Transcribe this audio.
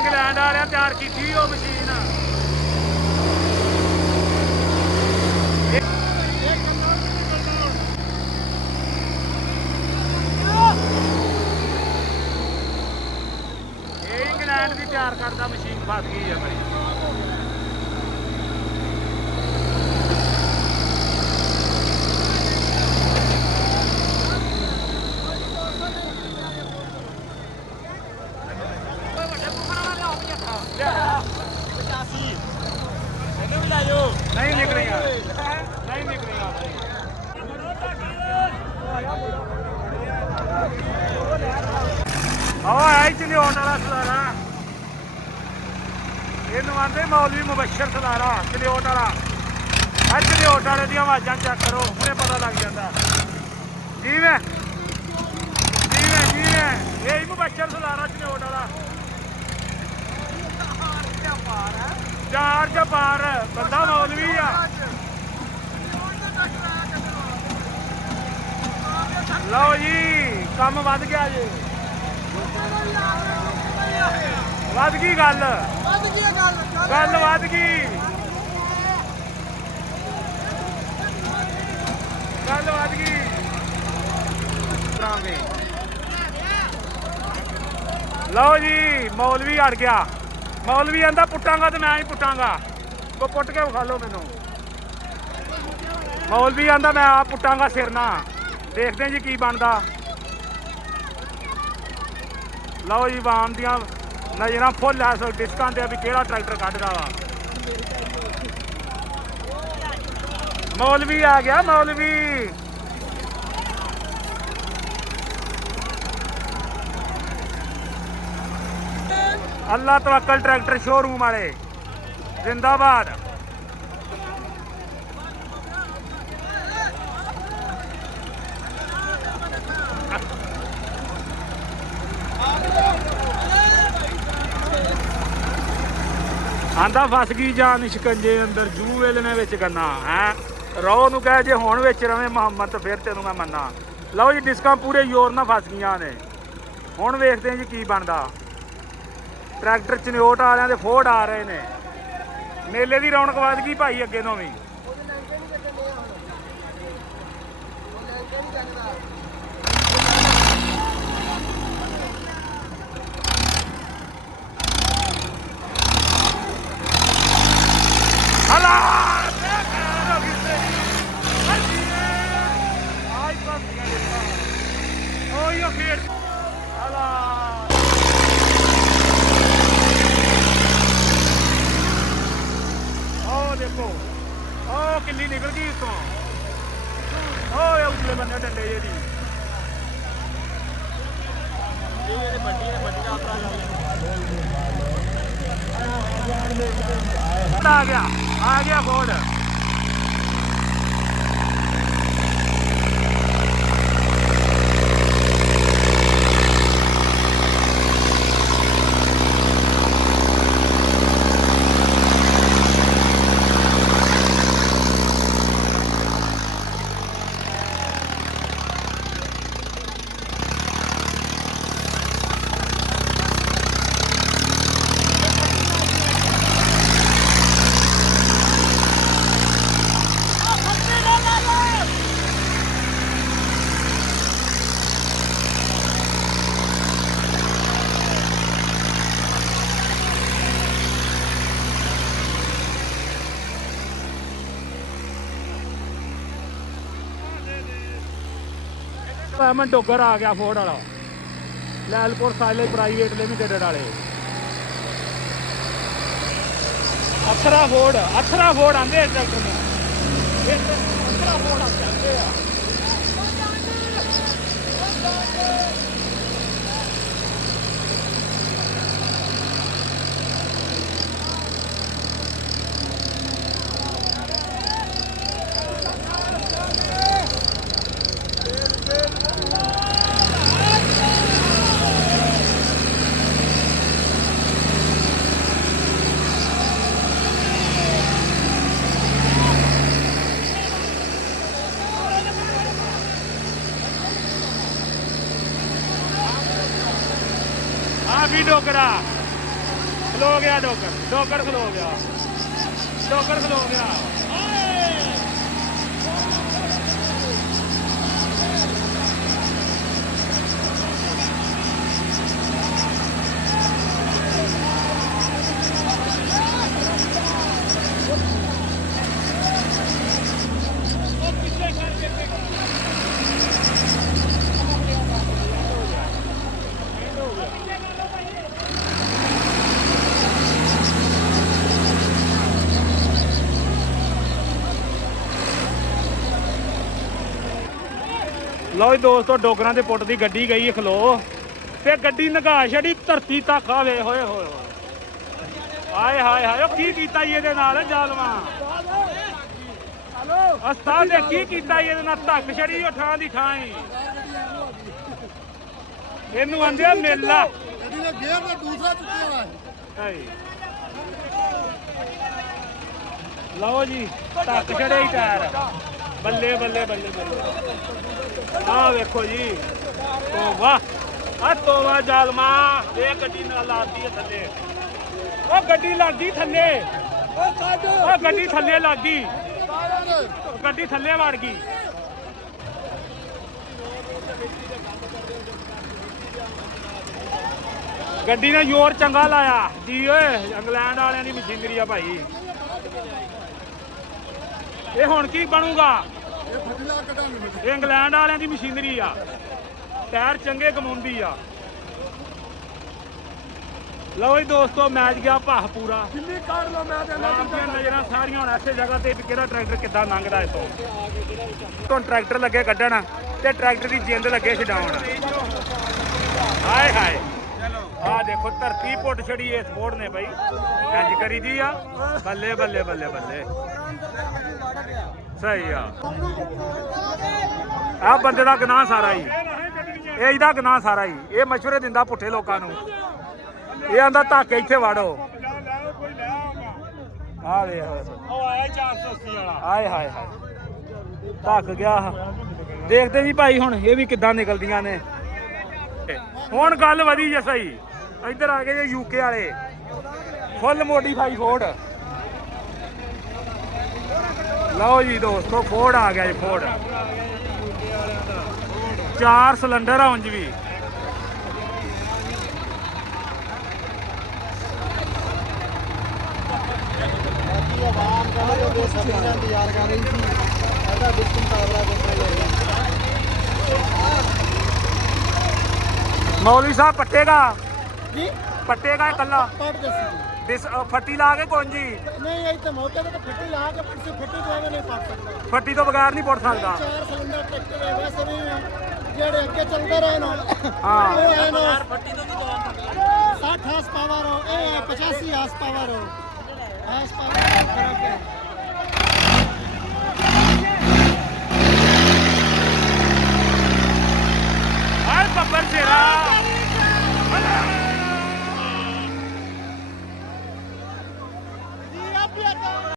England ਵਾਲਿਆਂ ਤਿਆਰ ਕੀਤੀ ਉਹ ਮਸ਼ੀਨ। ਇਹ ਇੰਗਲੈਂਡ ਦੀ ਤਿਆਰ ਕਰਦਾ ਮਸ਼ੀਨ ਫਸ ਗਈ ਹੈ ਬੜੀ। नहीं निकलेगा नहीं निकलेगा चलियोट वाला सलारा ये आते मौलवी मुबशर सलारा चलियोट वाला। चलियोट वाले दी आवाज़ा चेक करो उन्हें पता लग जाता। जीवे जीवे जीवे यही मुबशर सलारा चलियोट वाला। चार च पार बंदा मौलवी आ। लो जी काम वध गया जी वध गई गल गल वध गई गल वध गई। लो जी मौलवी अड़ गया। मौलवी आंदा पुटांगा तो मैं ही पुटांगा को पुट के विखा लो मैनू। मौलवी आंदा मैं आप पुटांगा सिरना। देखते हैं जी की बनता। लो जी वाम दियां नज़र फुल है इस डिस्कां ते भी केड़ा ट्रैक्टर कढ़दा वा। मौलवी आ गया मौलवी। अल्लाह तवक्कल ट्रैक्टर शोरूम वाले जिंदाबाद। आंदा फस गई जान शिकंजे अंदर जू वेलने विच गन्ना है रो नूं कह जे हुण विच रवे मोहम्मद तो फिर तेनों मैं मन्ना। लो जी डिस्कां पूरे जोर नाल फस गईयां ने। हुण वेखदे जी की बनदा। ट्रैक्टर चनियोट वालियां दे फोड़ आ रहे ने। मेले की रौनक वध गई भाई अगे नों भी। देखो किली निकल गई उसों उतले बन्ने डंडे जी आ गया फोर्ड। मैं डोगर आ गया फोर्ड वाला लैलपुर साइलेज प्राइवेट लिमिटेड वाले। अथरा फोर्ड आंदे ट्रैक्टर में अथरा फोर्ड आते हैं। भी डोगरा ਖਲੋ ਗਿਆ ਡੋਗਰ, ਡੋਗਰ ਖਲੋ ਗਿਆ, ਡੋਗਰ ਖਲੋ ਗਿਆ। ਲਓ ਜੀ ਦੋਸਤੋ, ਡੋਗਰਾਂ ਦੇ ਪੁੱਟ ਦੀ ਗੱਡੀ ਗਈ ਖਲੋ ਤੇ ਗੱਡੀ ਨਗਾ ਛੜੀ ਧਰਤੀ ਤੱਕ ਆਵੇ। ਹੋਏ ਹੋਏ ਹਾਏ ਹਾਏ ਹਾਏ, ਉਹ ਕੀ ਕੀਤਾ ਜੀ ਇਹਦੇ ਨਾਲ ਜ਼ਾਲਮਾਂ। ਉਸਤਾਦ ਨੇ ਕੀ ਕੀਤਾ ਜੀ ਇਹਦੇ ਨਾਲ, ਧੱਕ ਛੜੀ ਉਹ ਠਾਂ ਦੀ ਠਾਂ ਹੀ। ਇਹਨੂੰ ਆਂਦੇ ਆ ਮੇਲਾ। ਲਓ ਜੀ ਧੱਕ ਛੜੇ ਹੀ ਟਾਇਰ, ਬੱਲੇ ਬੱਲੇ ਬੱਲੇ ਬੱਲੇ। ਆਹ ਵੇਖੋ ਜੀ, ਤੋਬਾ ਆ ਤੋਬਾ ਜ਼ਾਲਮਾ। ਇਹ ਗੱਡੀ ਨਾਲ ਲਾਤੀ ਹੈ ਥੱਲੇ, ਉਹ ਗੱਡੀ ਲੱਗ ਗਈ ਥੱਲੇ, ਉਹ ਗੱਡੀ ਥੱਲੇ ਲੱਗ ਗਈ, ਗੱਡੀ ਥੱਲੇ ਵੜ ਗਈ। ਗੱਡੀ ਨੇ ਜ਼ੋਰ ਚੰਗਾ ਲਾਇਆ ਜੀ ਓਏ। ਇੰਗਲੈਂਡ ਵਾਲਿਆਂ ਦੀ ਮਸ਼ੀਨਰੀ ਆ ਭਾਈ। ਇਹ ਹੁਣ ਕੀ ਬਣੂਗਾ? ਇਹ ਇੰਗਲੈਂਡ ਵਾਲਿਆਂ ਦੀ ਮਸ਼ੀਨਰੀ ਆ, ਟਾਇਰ ਚੰਗੇ ਕਮਾਉਂਦੀ ਆ। ਲਓ ਜੀ ਦੋਸਤੋ, ਮੈਚ ਗਿਆ ਭਾਹ ਪੂਰਾ। ਨਜ਼ਰਾਂ ਸਾਰੀਆਂ ਹੁਣ ਐਸੇ ਜਗ੍ਹਾ ਤੇ ਵੀ ਕਿਹੜਾ ਟਰੈਕਟਰ ਕਿੱਦਾਂ ਲੰਘਦਾ ਇਥੋਂ। ਤੋਂ ਟਰੈਕਟਰ ਲੱਗੇ ਕੱਢਣ ਤੇ ਟਰੈਕਟਰ ਦੀ ਜਿੰਦ ਲੱਗੇ ਛਡਾਉਣ। ਹਾਏ ਹਾਏ, ਆਹ ਦੇਖੋ ਧਰਤੀ ਪੁੱਟ ਛੜੀ ਇਸ ਸਪੋਰਟ ਨੇ ਬਾਈ। ਇੰਜ ਕਰੀ ਦੀ ਆ, ਬੱਲੇ ਬੱਲੇ ਬੱਲੇ ਬੱਲੇ। ਸਹੀ ਆ, ਆਹ ਬੰਦੇ ਦਾ ਗੁਨਾਹ ਸਾਰਾ ਹੀ, ਇਹ ਇਹਦਾ ਗੁਨਾਹ ਸਾਰਾ ਹੀ। ਇਹ ਮਸ਼ਵਰੇ ਦਿੰਦਾ ਪੁੱਠੇ ਲੋਕਾਂ ਨੂੰ। ਇਹ ਆਂਦਾ ਧੱਕ ਇੱਥੇ ਵਾੜੋ। ਆ ਵੇਖ ਆਇਆ 480 ਵਾਲਾ। ਹਾਏ ਹਾਏ ਹਾਏ, ਧੱਕ ਗਿਆ। ਦੇਖਦੇ ਵੀ ਭਾਈ ਹੁਣ ਇਹ ਵੀ ਕਿੱਦਾਂ ਨਿਕਲਦੀਆਂ ਨੇ। ਹੁਣ ਗੱਲ ਵਧੀ ਜੇ ਸਹੀ। ਇੱਧਰ ਆ ਗਏ ਜੇ ਯੂਕੇ ਵਾਲੇ, ਫੁੱਲ ਮੋਡੀਫਾਈ ਫੋਰਡ। ਲਓ ਜੀ ਦੋਸਤੋ, ਫੋਰਡ ਆ ਗਿਆ ਜੀ, ਫੋਰਡ 4 ਸਿਲੰਡਰ ਆ ਉਂਝ ਵੀ। मौलवी साहब पट्टेगा जी, पट्टेगा कल्ला फट्टी ला के कौन जी नहीं, यही तो मौके तो फट्टी ला के फट्टी तो नहीं पड़ सकता, फट्टी तो बगैर नहीं पड़ सकता। 4 सिलेंडर ट्रैक्टर है वैसे भी जेड़े अगे चलते रहे ना। हां, फट्टी तो नहीं दवा 60 हार्स पावर हो, ए 85 हार्स पावर हो, हार्स पावर फर्क है। हाय बब्बर तेरा